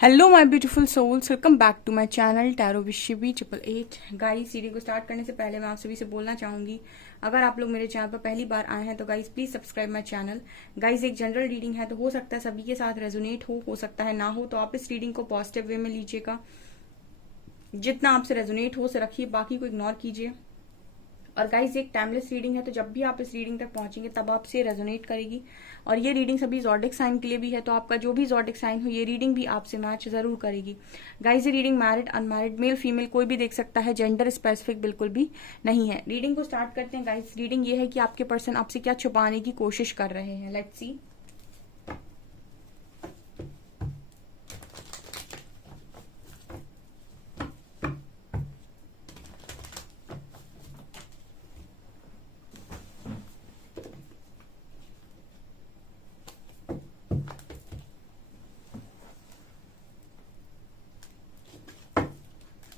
Hello my beautiful souls, welcome back to my channel tarot विशिबी 888। Guys, reading को start करने से पहले मैं आप सभी से बोलना चाहूंगी, अगर आप लोग मेरे चैनल पर पहली बार आए हैं तो guys please subscribe my channel. Guys, एक जनरल रीडिंग है तो हो सकता है सभी के साथ रेजोनेट हो सकता है ना हो, तो आप इस रीडिंग को पॉजिटिव वे में लीजिएगा। जितना आपसे रेजोनेट हो उसे रखिए, बाकी को इग्नोर कीजिए। और गाइज, एक टाइमलेस रीडिंग है तो जब भी आप इस रीडिंग तक पहुंचेंगे तब आपसे रेजोनेट करेगी। और ये रीडिंग सभी जॉडिक साइन के लिए भी है, तो आपका जो भी जॉडिक साइन हो ये रीडिंग भी आपसे मैच जरूर करेगी। गाइज, ये reading married unmarried male female कोई भी देख सकता है, जेंडर स्पेसिफिक बिल्कुल भी नहीं है। रीडिंग को स्टार्ट करते हैं गाइज। रीडिंग ये है कि आपके पर्सन आपसे क्या छुपाने की कोशिश कर रहे हैं। Let's see.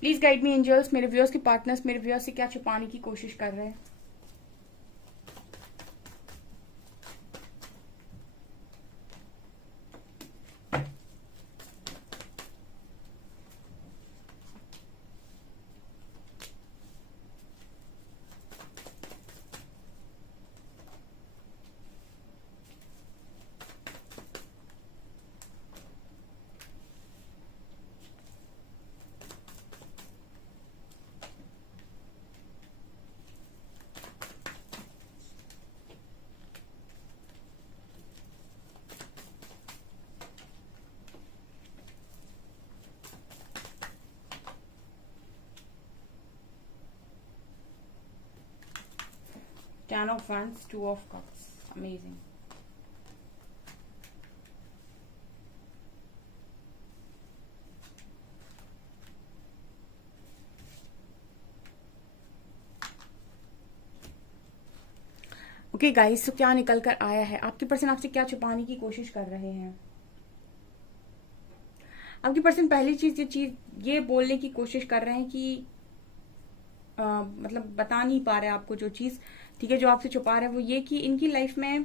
Please guide me angels, मेरे व्यूअर्स के पार्टनर्स मेरे व्यूअर्स से क्या छुपाने की कोशिश कर रहे हैं। Ten of Wands, Two of Cups. Amazing. Okay guys, तो क्या निकल कर आया है? आपके पर्सन आपसे क्या छुपाने की कोशिश कर रहे हैं। आपके पर्सन पहली चीज ये बोलने की कोशिश कर रहे हैं कि मतलब बता नहीं पा रहे आपको जो चीज, ठीक है, जो आपसे छुपा रहे हैं वो ये कि इनकी लाइफ में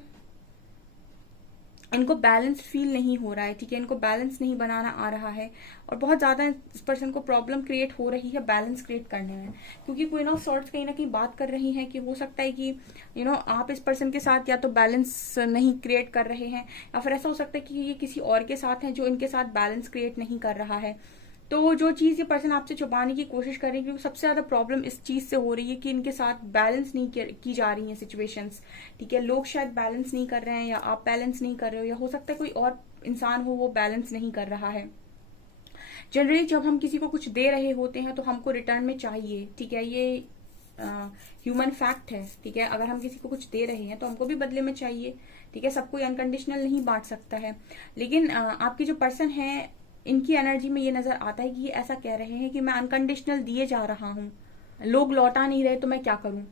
इनको बैलेंस फील नहीं हो रहा है, ठीक है, इनको बैलेंस नहीं बनाना आ रहा है और बहुत ज्यादा इस पर्सन को प्रॉब्लम क्रिएट हो रही है बैलेंस क्रिएट करने में, क्योंकि क्वीन ऑफ सॉर्ड्स कहीं ना कहीं बात कर रही है कि हो सकता है कि आप इस पर्सन के साथ या तो बैलेंस नहीं क्रिएट कर रहे हैं, या फिर ऐसा हो सकता है कि ये किसी और के साथ है जो इनके साथ बैलेंस क्रिएट नहीं कर रहा है। तो जो चीज ये पर्सन आपसे छुपाने की कोशिश कर रही है, क्योंकि सबसे ज्यादा प्रॉब्लम इस चीज से हो रही है कि इनके साथ बैलेंस नहीं की जा रही है सिचुएशंस, ठीक है। लोग शायद बैलेंस नहीं कर रहे हैं या आप बैलेंस नहीं कर रहे हो, या हो सकता है कोई और इंसान हो वो बैलेंस नहीं कर रहा है। जनरली जब हम किसी को कुछ दे रहे होते हैं तो हमको रिटर्न में चाहिए, ठीक है, ये ह्यूमन फैक्ट है, ठीक है। अगर हम किसी को कुछ दे रहे हैं तो हमको भी बदले में चाहिए, ठीक है। सब कोई अनकंडीशनल नहीं बांट सकता है, लेकिन आपके जो पर्सन है इनकी एनर्जी में ये नजर आता है कि ये ऐसा कह रहे हैं कि मैं अनकंडीशनल दिए जा रहा हूँ, लोग लौटा नहीं रहे तो मैं क्या करूं,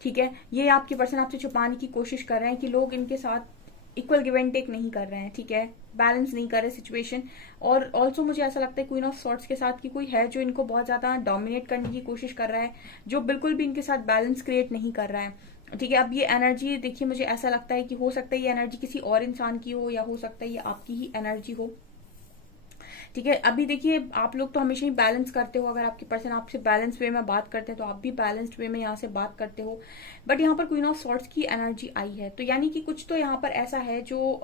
ठीक है। ये आपके पर्सन आपसे छुपाने की कोशिश कर रहे हैं कि लोग इनके साथ इक्वल गिव एंड टेक नहीं कर रहे हैं, ठीक है, बैलेंस नहीं कर रहे सिचुएशन। और ऑल्सो मुझे ऐसा लगता है क्वीन ऑफ सॉर्ट्स के साथ कि कोई है जो इनको बहुत ज्यादा डोमिनेट करने की कोशिश कर रहा है, जो बिल्कुल भी इनके साथ बैलेंस क्रिएट नहीं कर रहा है, ठीक है। अब ये एनर्जी देखिए, मुझे ऐसा लगता है कि हो सकता है ये एनर्जी किसी और इंसान की हो, या हो सकता है ये आपकी ही एनर्जी हो, ठीक है। अभी देखिए, आप लोग तो हमेशा ही बैलेंस करते हो, अगर आपके पर्सन आपसे बैलेंस वे में बात करते हैं तो आप भी बैलेंस्ड वे में यहाँ से बात करते हो। बट यहाँ पर क्वीन ऑफ सॉर्ट्स की एनर्जी आई है, तो यानी कि कुछ तो यहाँ पर ऐसा है जो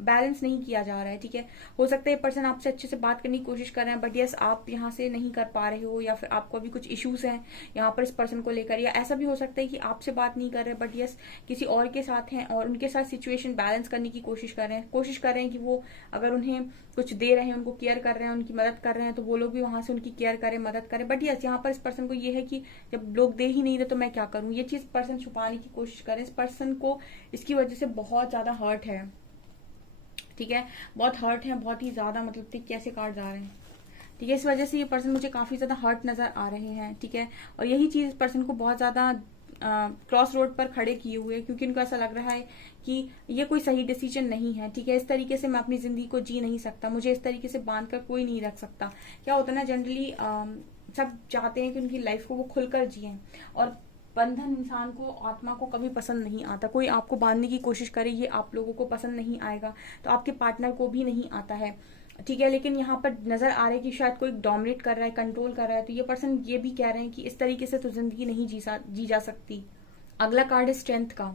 बैलेंस नहीं किया जा रहा है, ठीक है। हो सकता है पर्सन आपसे अच्छे से बात करने की कोशिश कर रहे हैं, बट यस आप यहाँ से नहीं कर पा रहे हो, या फिर आपको अभी कुछ इश्यूज हैं यहाँ पर इस पर्सन को लेकर, या ऐसा भी हो सकता है कि आपसे बात नहीं कर रहे बट यस किसी और के साथ हैं और उनके साथ सिचुएशन बैलेंस करने की कोशिश कर रहे हैं कि वो अगर उन्हें कुछ दे रहे हैं, उनको केयर कर रहे हैं, उनकी मदद कर रहे हैं, तो वो लोग भी वहां से उनकी केयर करें, मदद करें। बट यस यहाँ पर इस पर्सन को ये है कि जब लोग दे ही नहीं रहे तो मैं क्या करूं, ये चीज पर्सन छुपाने की कोशिश करे। इस पर्सन को इसकी वजह से बहुत ज्यादा हर्ट है, ठीक है, बहुत हर्ट है, बहुत ही ज्यादा, मतलब कैसे काट जा रहे हैं, ठीक है। इस वजह से ये पर्सन मुझे काफी ज्यादा हर्ट नजर आ रहे हैं, ठीक है। और यही चीज पर्सन को बहुत ज्यादा क्रॉस रोड पर खड़े किए हुए, क्योंकि उनको ऐसा लग रहा है कि ये कोई सही डिसीजन नहीं है, ठीक है। इस तरीके से मैं अपनी जिंदगी को जी नहीं सकता, मुझे इस तरीके से बांध कर कोई नहीं रख सकता। क्या होता है ना, जनरली सब चाहते हैं कि उनकी लाइफ को वो खुलकर जिए, और बंधन इंसान को, आत्मा को कभी पसंद नहीं आता। कोई आपको बांधने की कोशिश करे ये आप लोगों को पसंद नहीं आएगा, तो आपके पार्टनर को भी नहीं आता है। ठीक है, लेकिन यहाँ पर नजर आ रहा है कि शायद कोई डोमिनेट कर रहा है, कंट्रोल कर रहा है, तो ये पर्सन ये भी कह रहे हैं कि इस तरीके से तो जिंदगी नहीं जी जा सकती। अगला कार्ड है स्ट्रेंथ का।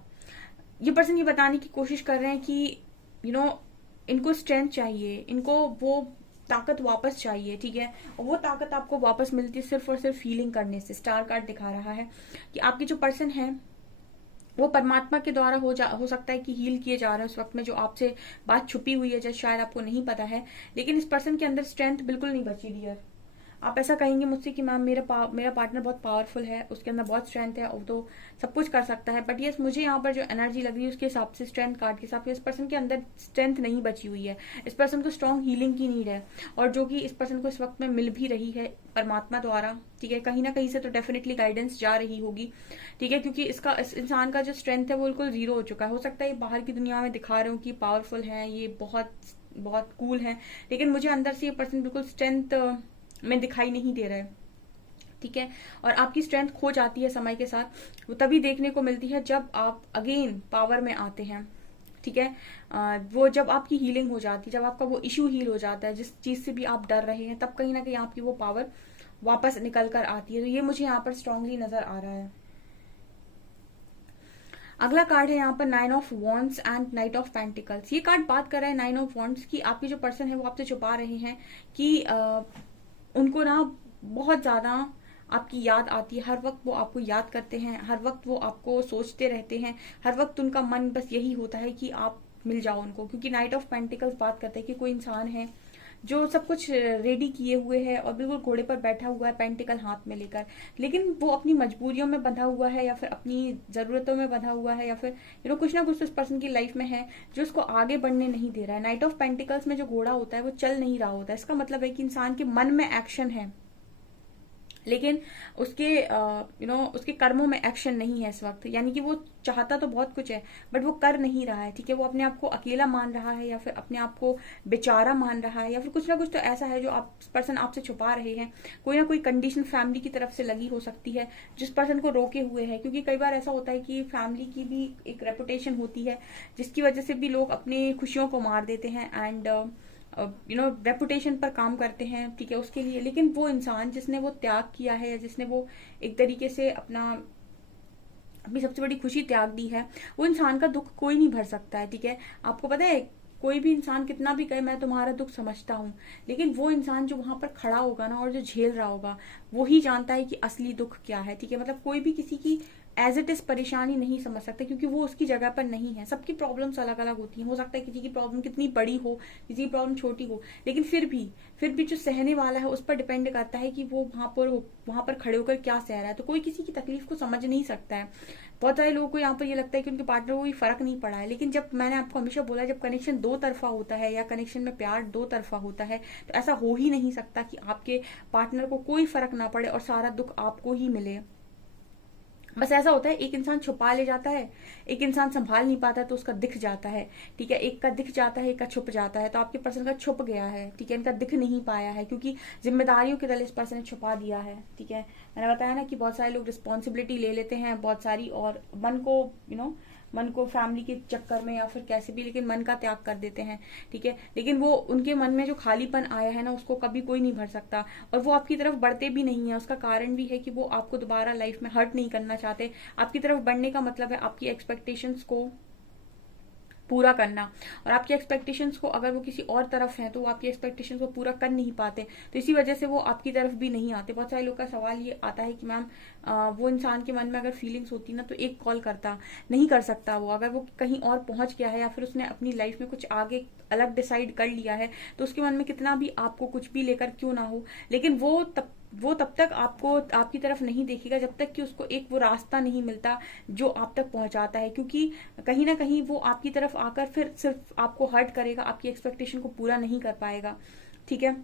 ये पर्सन ये बताने की कोशिश कर रहे हैं कि यू नो इनको स्ट्रेंथ चाहिए, इनको वो ताकत वापस चाहिए, ठीक है। और वो ताकत आपको वापस मिलती है सिर्फ और सिर्फ फीलिंग करने से। स्टार कार्ड दिखा रहा है कि आपके जो पर्सन है वो परमात्मा के द्वारा हो सकता है कि हील किए जा रहे हैं उस वक्त में, जो आपसे बात छुपी हुई है जो शायद आपको नहीं पता है। लेकिन इस पर्सन के अंदर स्ट्रेंथ बिल्कुल नहीं बची डियर। आप ऐसा कहेंगे मुझसे कि मैम मेरा पार्टनर बहुत पावरफुल है, उसके अंदर बहुत स्ट्रेंथ है, वो तो सब कुछ कर सकता है, बट यस मुझे यहाँ पर जो एनर्जी लग रही है उसके हिसाब से, स्ट्रेंथ कार्ड के हिसाब से इस पर्सन के अंदर स्ट्रेंथ नहीं बची हुई है। इस पर्सन को स्ट्रॉन्ग हीलिंग की नीड है, और जो कि इस पर्सन को इस वक्त में मिल भी रही है परमात्मा द्वारा, ठीक है। कहीं ना कहीं से तो डेफिनेटली गाइडेंस जा रही होगी, ठीक है, क्योंकि इस इंसान का जो स्ट्रेंथ है वो बिल्कुल जीरो हो चुका है। हो सकता है ये बाहर की दुनिया में दिखा रहे हो कि पावरफुल है, ये बहुत बहुत कूल है, लेकिन मुझे अंदर से ये पर्सन बिल्कुल स्ट्रेंथ में दिखाई नहीं दे रहा है, ठीक है। और आपकी स्ट्रेंथ खो जाती है समय के साथ, वो तभी देखने को मिलती है जब आप अगेन पावर में आते हैं, ठीक है। वो जब आपकी हीलिंग हो जाती है, जब आपका वो इश्यू हील हो जाता है, जिस चीज से भी आप डर रहे हैं, तब कहीं ना कहीं आपकी वो पावर वापस निकल कर आती है। तो ये मुझे यहाँ पर स्ट्रांगली नजर आ रहा है। अगला कार्ड है यहाँ पर 9 of wands and night of pentacles. ये कार्ड बात कर रहा है 9 ऑफ वॉन्ड्स की। आपके जो पर्सन है वो आपसे छुपा रहे हैं कि उनको ना बहुत ज्यादा आपकी याद आती है, हर वक्त वो आपको याद करते हैं, हर वक्त वो आपको सोचते रहते हैं, हर वक्त उनका मन बस यही होता है कि आप मिल जाओ उनको। क्योंकि नाइट ऑफ पेंटिकल्स बात करते हैं कि कोई इंसान है जो सब कुछ रेडी किए हुए है और बिल्कुल घोड़े पर बैठा हुआ है पेंटिकल हाथ में लेकर, लेकिन वो अपनी मजबूरियों में बंधा हुआ है या फिर अपनी जरूरतों में बंधा हुआ है, या फिर कुछ ना कुछ उस पर्सन की लाइफ में है जो उसको आगे बढ़ने नहीं दे रहा है। नाइट ऑफ पेंटिकल्स में जो घोड़ा होता है वो चल नहीं रहा होता है। इसका मतलब है कि इंसान के मन में एक्शन है, लेकिन उसके उसके कर्मों में एक्शन नहीं है इस वक्त। यानी कि वो चाहता तो बहुत कुछ है बट वो कर नहीं रहा है, ठीक है। वो अपने आप को अकेला मान रहा है, या फिर अपने आप को बेचारा मान रहा है, या फिर कुछ ना कुछ तो ऐसा है जो आप पर्सन आपसे छुपा रहे हैं। कोई ना कोई कंडीशन फैमिली की तरफ से लगी हो सकती है जिस पर्सन को रोके हुए है, क्योंकि कई बार ऐसा होता है कि फैमिली की भी एक रेपुटेशन होती है जिसकी वजह से भी लोग अपनी खुशियों को मार देते हैं एंड रेपुटेशन पर काम करते हैं, ठीक है, उसके लिए। लेकिन वो इंसान जिसने वो त्याग किया है, या जिसने वो एक तरीके से अपनी सबसे बड़ी खुशी त्याग दी है, वो इंसान का दुख कोई नहीं भर सकता है, ठीक है। आपको पता है कोई भी इंसान कितना भी कहे मैं तुम्हारा दुख समझता हूँ, लेकिन वो इंसान जो वहां पर खड़ा होगा ना और जो झेल रहा होगा वो ही जानता है कि असली दुख क्या है, ठीक है। मतलब कोई भी किसी की एज इट इज परेशानी नहीं समझ सकता, क्योंकि वो उसकी जगह पर नहीं है। सबकी प्रॉब्लम्स अलग अलग होती हैं। हो सकता है किसी की प्रॉब्लम कितनी बड़ी हो, किसी की प्रॉब्लम छोटी हो, लेकिन फिर भी जो सहने वाला है उस पर डिपेंड करता है कि वो वहां पर खड़े होकर क्या सह रहा है। तो कोई किसी की तकलीफ को समझ नहीं सकता है। बहुत सारे लोगों को यहाँ पर ये लगता है कि उनके पार्टनर को कोई फर्क नहीं पड़ा है, लेकिन जब मैंने आपको हमेशा बोला जब कनेक्शन दो तरफा होता है या कनेक्शन में प्यार दो तरफा होता है तो ऐसा हो ही नहीं सकता कि आपके पार्टनर को कोई फर्क ना पड़े और सारा दुख आपको ही मिले। बस ऐसा होता है, एक इंसान छुपा ले जाता है, एक इंसान संभाल नहीं पाता तो उसका दिख जाता है, ठीक है। एक का दिख जाता है, एक का छुप जाता है। तो आपके पर्सन का छुप गया है, ठीक है, इनका दिख नहीं पाया है क्योंकि जिम्मेदारियों के तले इस पर्सन ने छुपा दिया है, ठीक है। मैंने बताया ना कि बहुत सारे लोग रिस्पॉन्सिबिलिटी ले लेते हैं बहुत सारी, और मन को फैमिली के चक्कर में या फिर कैसे भी, लेकिन मन का त्याग कर देते हैं, ठीक है। लेकिन वो उनके मन में जो खालीपन आया है ना उसको कभी कोई नहीं भर सकता, और वो आपकी तरफ बढ़ते भी नहीं है। उसका कारण भी है कि वो आपको दोबारा लाइफ में हर्ट नहीं करना चाहते। आपकी तरफ बढ़ने का मतलब है आपकी एक्सपेक्टेशंस को पूरा करना, और आपकी एक्सपेक्टेशंस को अगर वो किसी और तरफ है तो वो आपकी एक्सपेक्टेशंस को पूरा कर नहीं पाते, तो इसी वजह से वो आपकी तरफ भी नहीं आते। बहुत सारे लोग का सवाल ये आता है कि मैम वो इंसान के मन में अगर फीलिंग्स होती ना तो एक कॉल करता, नहीं कर सकता वो। अगर वो कहीं और पहुंच गया है या फिर उसने अपनी लाइफ में कुछ आगे अलग डिसाइड कर लिया है तो उसके मन में कितना भी आपको कुछ भी लेकर क्यों ना हो, लेकिन वो तब तक आपको आपकी तरफ नहीं देखेगा जब तक कि उसको एक वो रास्ता नहीं मिलता जो आप तक पहुंचाता है। क्योंकि कहीं ना कहीं वो आपकी तरफ आकर फिर सिर्फ आपको हर्ट करेगा, आपकी एक्सपेक्टेशन को पूरा नहीं कर पाएगा, ठीक है।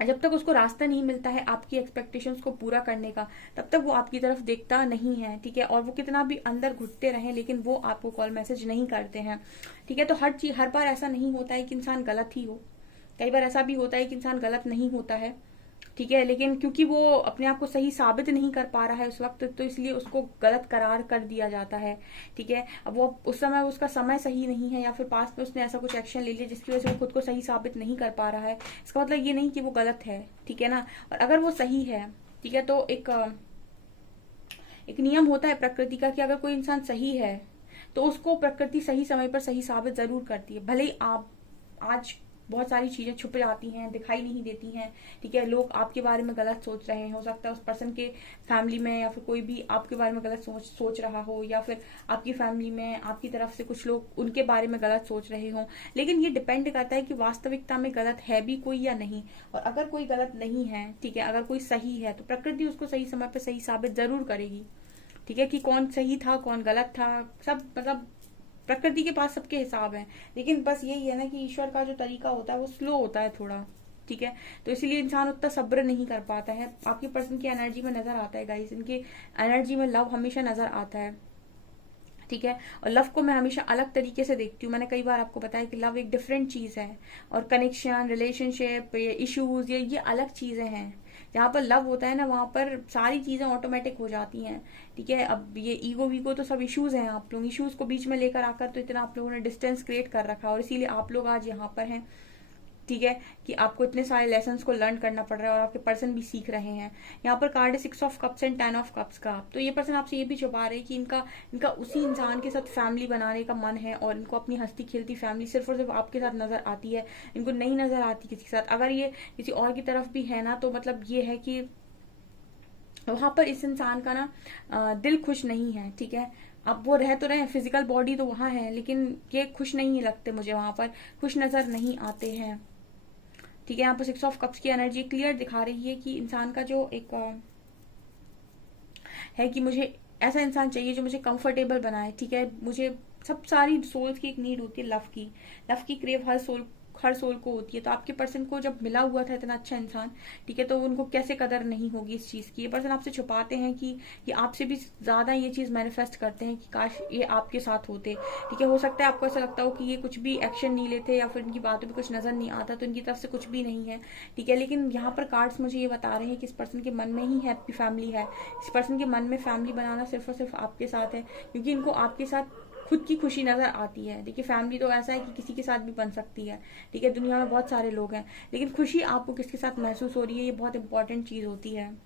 जब तक उसको रास्ता नहीं मिलता है आपकी एक्सपेक्टेशंस को पूरा करने का, तब तक वो आपकी तरफ देखता नहीं है, ठीक है। और वो कितना भी अंदर घुटते रहे लेकिन वो आपको कॉल मैसेज नहीं करते हैं, ठीक है। तो हर बार ऐसा नहीं होता है कि इंसान गलत ही हो, कई बार ऐसा भी होता है कि इंसान गलत नहीं होता है, ठीक है, लेकिन क्योंकि वो अपने आप को सही साबित नहीं कर पा रहा है उस वक्त, तो इसलिए उसको गलत करार कर दिया जाता है। ठीक है, अब वो उस समय उसका समय सही नहीं है, या फिर पास्ट में उसने ऐसा कुछ एक्शन ले लिया जिसकी वजह से वो खुद को सही साबित नहीं कर पा रहा है। इसका मतलब ये नहीं कि वो गलत है, ठीक है ना। और अगर वो सही है, ठीक है, तो एक नियम होता है प्रकृति का कि अगर कोई इंसान सही है तो उसको प्रकृति सही समय पर सही साबित जरूर करती है। भले ही आप आज बहुत सारी चीजें छुप जाती हैं, दिखाई नहीं देती हैं, ठीक है, लोग आपके बारे में गलत सोच रहे हैं, हो सकता है उस पर्सन के फैमिली में या फिर कोई भी आपके बारे में गलत सोच रहा हो, या फिर आपकी फैमिली में आपकी तरफ से कुछ लोग उनके बारे में गलत सोच रहे हो। लेकिन ये डिपेंड करता है कि वास्तविकता में गलत है भी कोई या नहीं। और अगर कोई गलत नहीं है, ठीक है, अगर कोई सही है, तो प्रकृति उसको सही समय पर सही साबित जरूर करेगी। ठीक है, कि कौन सही था कौन गलत था, सब मतलब प्रकृति के पास सबके हिसाब है। लेकिन बस यही है ना कि ईश्वर का जो तरीका होता है वो स्लो होता है थोड़ा। ठीक है, तो इसीलिए इंसान उतना सब्र नहीं कर पाता है। आपके पर्सन की एनर्जी में नजर आता है गाइस, इनकी एनर्जी में लव हमेशा नजर आता है। ठीक है, और लव को मैं हमेशा अलग तरीके से देखती हूँ। मैंने कई बार आपको बताया कि लव एक डिफरेंट चीज है, और कनेक्शन, रिलेशनशिप, इश्यूज, ये अलग चीजें हैं। जहाँ पर लव होता है ना, वहां पर सारी चीजें ऑटोमेटिक हो जाती हैं। ठीक है, अब ये ईगो वीगो तो सब इश्यूज हैं, आप लोग इश्यूज को बीच में लेकर आकर तो इतना आप लोगों ने डिस्टेंस क्रिएट कर रखा, और इसीलिए आप लोग आज यहाँ पर हैं। ठीक है, कि आपको इतने सारे लेसन को लर्न करना पड़ रहा है, और आपके पर्सन भी सीख रहे हैं। यहाँ पर कार्ड है 6 of cups and 10 of cups का। तो ये पर्सन आपसे ये भी छुपा रहे हैं कि इनका इनका उसी इंसान के साथ फैमिली बनाने का मन है, और इनको अपनी हंसती खेलती फैमिली सिर्फ और सिर्फ आपके साथ नजर आती है, इनको नहीं नजर आती किसी के साथ। अगर ये किसी और की तरफ भी है ना, तो मतलब ये है कि वहां पर इस इंसान का ना दिल खुश नहीं है। ठीक है, अब वो रह तो रहे हैं, फिजिकल बॉडी तो वहां है, लेकिन ये खुश नहीं लगते, मुझे वहां पर खुश नजर नहीं आते हैं। ठीक है, यहाँ पर 6 ऑफ कप्स की एनर्जी क्लियर दिखा रही है कि इंसान का जो एक है कि मुझे ऐसा इंसान चाहिए जो मुझे कंफर्टेबल बनाए। ठीक है, मुझे सब सारी सोल्स की एक नीड होती है, लव की क्रेव हर सोल को होती है। तो आपके पर्सन को जब मिला हुआ था इतना अच्छा इंसान, ठीक है, तो उनको कैसे कदर नहीं होगी इस चीज की। ये पर्सन आपसे छुपाते हैं कि ये आपसे भी ज्यादा ये चीज मैनिफेस्ट करते हैं कि काश ये आपके साथ होते। ठीक है, हो सकता है आपको ऐसा लगता हो कि ये कुछ भी एक्शन नहीं लेते, या फिर इनकी बातों में कुछ नजर नहीं आता, तो इनकी तरफ से कुछ भी नहीं है। ठीक है, लेकिन यहाँ पर कार्ड्स मुझे ये बता रहे हैं कि इस पर्सन के मन में ही हैप्पी फैमिली है। इस पर्सन के मन में फैमिली बनाना सिर्फ और सिर्फ आपके साथ है, क्योंकि इनको आपके साथ खुद की खुशी नजर आती है। देखिए, फैमिली तो ऐसा है कि किसी के साथ भी बन सकती है। ठीक है, दुनिया में बहुत सारे लोग हैं, लेकिन खुशी आपको किसके साथ महसूस हो रही है, ये बहुत इंपॉर्टेंट चीज होती है।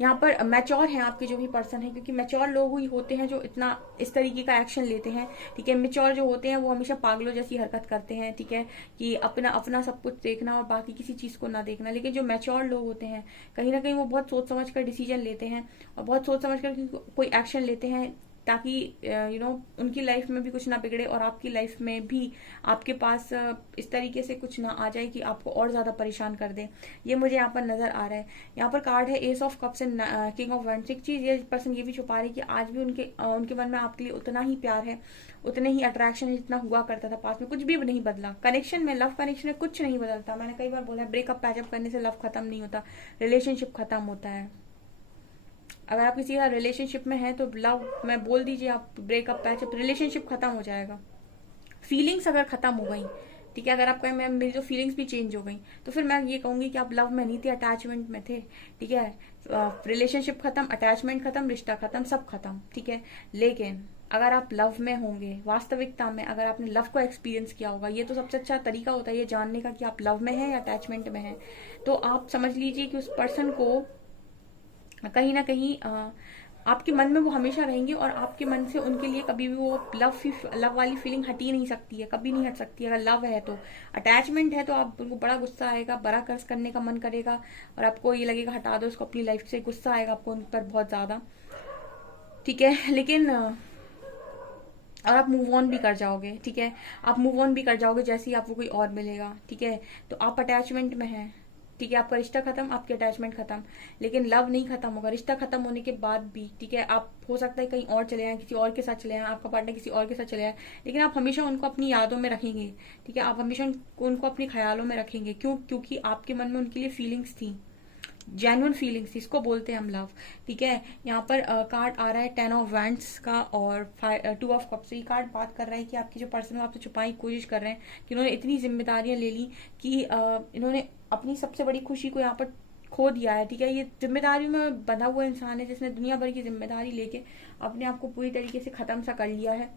यहाँ पर मैच्योर हैं आपके जो भी पर्सन है, क्योंकि मैच्योर लोग ही होते हैं जो इतना इस तरीके का एक्शन लेते हैं। ठीक है, मैच्योर जो होते हैं वो हमेशा पागलों जैसी हरकत करते हैं। ठीक है, कि अपना अपना सब कुछ देखना और बाकी किसी चीज को ना देखना। लेकिन जो मैच्योर लोग होते हैं, कहीं ना कहीं वो बहुत सोच समझ कर डिसीजन लेते हैं, और बहुत सोच समझ कर कोई एक्शन लेते हैं, ताकि उनकी लाइफ में भी कुछ ना बिगड़े, और आपकी लाइफ में भी आपके पास इस तरीके से कुछ ना आ जाए कि आपको और ज्यादा परेशान कर दे। ये मुझे यहाँ पर नजर आ रहा है। यहाँ पर कार्ड है S of cups and king of wands. एक चीज ये पर्सन ये भी छुपा रही है कि आज भी उनके मन में आपके लिए उतना ही प्यार है, उतने ही अट्रैक्शन है जितना हुआ करता था पास में। कुछ भी नहीं बदला कनेक्शन में, लव कनेक्शन में कुछ नहीं बदलता। मैंने कई बार बोला है, ब्रेकअप पैचअप करने से लव खत्म नहीं होता, रिलेशनशिप खत्म होता है। अगर आप किसी का रिलेशनशिप में है तो लव में बोल दीजिए, आप ब्रेकअप पैचअप, रिलेशनशिप खत्म हो जाएगा। फीलिंग्स अगर खत्म हो गई, ठीक है, अगर आप कहें मैं मेरी जो फीलिंग्स भी चेंज हो गई, तो फिर मैं ये कहूंगी कि आप लव में नहीं थे, अटैचमेंट में थे। ठीक है, रिलेशनशिप खत्म, अटैचमेंट खत्म, रिश्ता खत्म, सब खत्म। ठीक है, लेकिन अगर आप लव में होंगे, वास्तविकता में अगर आपने लव को एक्सपीरियंस किया होगा, ये तो सबसे अच्छा तरीका होता है ये जानने का कि आप लव में हैं या अटैचमेंट में हैं। तो आप समझ लीजिए कि उस पर्सन को कहीं ना कहीं आपके मन में वो हमेशा रहेंगे, और आपके मन से उनके लिए कभी भी वो लव वाली फीलिंग हट ही नहीं सकती है, कभी नहीं हट सकती। अगर लव है तो, अटैचमेंट है तो आप उनको बड़ा गुस्सा आएगा, बड़ा कर्ज करने का मन करेगा, और आपको ये लगेगा हटा दो उसको अपनी लाइफ से, गुस्सा आएगा आपको उन पर बहुत ज्यादा। ठीक है, लेकिन और आप मूव ऑन भी कर जाओगे। ठीक है, आप मूव ऑन भी कर जाओगे जैसे ही आपको कोई और मिलेगा। ठीक है, तो आप अटैचमेंट में हैं। ठीक है, आपका रिश्ता खत्म, आपकी अटैचमेंट खत्म, लेकिन लव नहीं खत्म होगा। रिश्ता खत्म होने के बाद भी, ठीक है, आप हो सकता है कहीं और चले जाएं, किसी और के साथ चले जाएं, आपका पार्टनर किसी और के साथ चले जाए, लेकिन आप हमेशा उनको अपनी यादों में रखेंगे। ठीक है, आप हमेशा उनको अपने ख्यालों में रखेंगे। क्यों? क्योंकि आपके मन में उनके लिए फीलिंग्स थी। जेन्युइन फीलिंग्स थी, इसको बोलते हैं हम लव। ठीक है, यहाँ पर कार्ड आ रहा है 10 ऑफ वैंड्स का और 2 ऑफ कप्स। ये कार्ड बात कर रहा है कि आपकी जो पर्सन है आपसे छुपाने की कोशिश कर रहे हैं, कि इन्होंने इतनी जिम्मेदारियां ले ली कि इन्होंने अपनी सबसे बड़ी खुशी को यहाँ पर खो दिया है। ठीक है, ये जिम्मेदारियों में बंधा हुआ इंसान है जिसने दुनिया भर की जिम्मेदारी लेके अपने आप को पूरी तरीके से खत्म सा कर लिया है।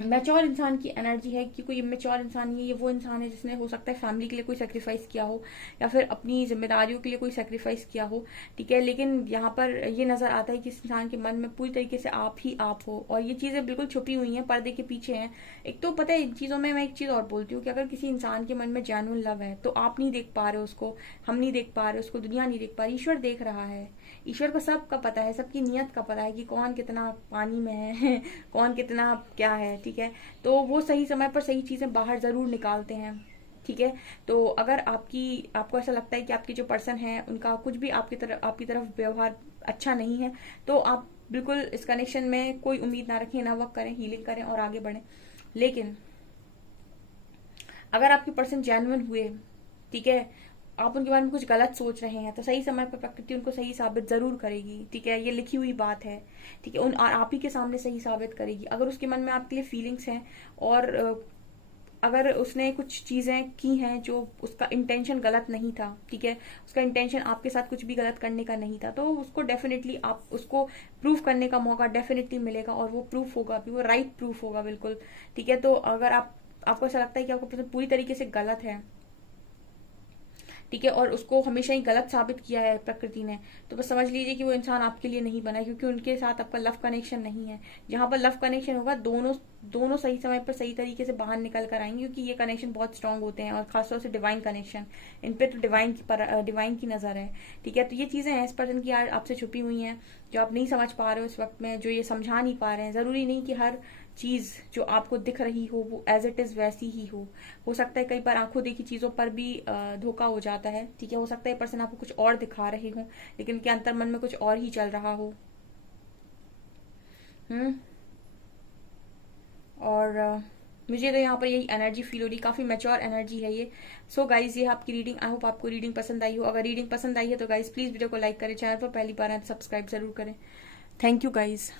मैच्योर इंसान की एनर्जी है कि कोई इमेच्योर इंसान नहीं है, ये वो इंसान है जिसने हो सकता है फैमिली के लिए कोई सेक्रीफाइस किया हो या फिर अपनी जिम्मेदारियों के लिए कोई सेक्रीफाइस किया हो। ठीक है, लेकिन यहाँ पर ये नजर आता है कि इस इंसान के मन में पूरी तरीके से आप ही आप हो, और ये चीजें बिल्कुल छुपी हुई हैं, पर्दे के पीछे हैं। एक तो पता है इन चीजों में मैं एक चीज और बोलती हूँ कि अगर किसी इंसान के मन में जेन्युइन लव है तो आप नहीं देख पा रहे उसको, हम नहीं देख पा रहे उसको, दुनिया नहीं देख पा रही, ईश्वर देख रहा है। ईश्वर को सबका पता है, सबकी नियत का पता है कि कौन कितना पानी में है कौन कितना क्या है। ठीक है, तो वो सही समय पर सही चीजें बाहर जरूर निकालते हैं। ठीक है, तो अगर आपको ऐसा लगता है कि आपके जो पर्सन है उनका कुछ भी आपकी तरफ व्यवहार अच्छा नहीं है, तो आप बिल्कुल इस कनेक्शन में कोई उम्मीद ना रखें, ना वर्क करें, हीलिंग करें और आगे बढ़ें। लेकिन अगर आपके पर्सन जेन्युइन हुए, ठीक है, आप उनके बारे में कुछ गलत सोच रहे हैं, तो सही समय पर प्रकृति उनको सही साबित जरूर करेगी। ठीक है, ये लिखी हुई बात है। ठीक है, और आप ही के सामने सही साबित करेगी। अगर उसके मन में आपके लिए फीलिंग्स हैं और अगर उसने कुछ चीजें की हैं जो उसका इंटेंशन गलत नहीं था, ठीक है, उसका इंटेंशन आपके साथ कुछ भी गलत करने का नहीं था, तो उसको डेफिनेटली आप उसको प्रूफ करने का मौका डेफिनेटली मिलेगा, और वो प्रूफ होगा भी, वो राइट प्रूफ होगा बिल्कुल। ठीक है, तो अगर आपको ऐसा लगता है कि आपका पर्सन पूरी तरीके से गलत है, ठीक है, और उसको हमेशा ही गलत साबित किया है प्रकृति ने, तो बस समझ लीजिए कि वो इंसान आपके लिए नहीं बना है, क्योंकि उनके साथ आपका लव कनेक्शन नहीं है। जहां पर लव कनेक्शन होगा दोनों सही समय पर सही तरीके से बाहर निकल कर आएंगे, क्योंकि ये कनेक्शन बहुत स्ट्रांग होते हैं, और खासतौर से डिवाइन कनेक्शन, इन पे तो डिवाइन की नजर है। ठीक है, तो ये चीजें हैं इस पर्सन की आपसे छुपी हुई हैं, जो आप नहीं समझ पा रहे हो इस वक्त में, जो ये समझा नहीं पा रहे हैं। जरूरी नहीं कि हर चीज जो आपको दिख रही हो वो एज इट इज वैसी ही हो सकता है कई बार आंखों देखी चीजों पर भी धोखा हो जाता है। ठीक है, हो सकता है पर्सन आपको कुछ और दिखा रहे हो, लेकिन उनके अंतर मन में कुछ और ही चल रहा हो। और मुझे तो यहाँ पर यही एनर्जी फील हो रही, काफी मैच्योर एनर्जी है ये। सो गाइज, ये आपकी रीडिंग, आई होप आपको रीडिंग पसंद आई हो। अगर रीडिंग पसंद आई है तो गाइज प्लीज वीडियो को लाइक करें, चैनल पर पहली बार आए तो सब्सक्राइब जरूर करें। Thank you guys.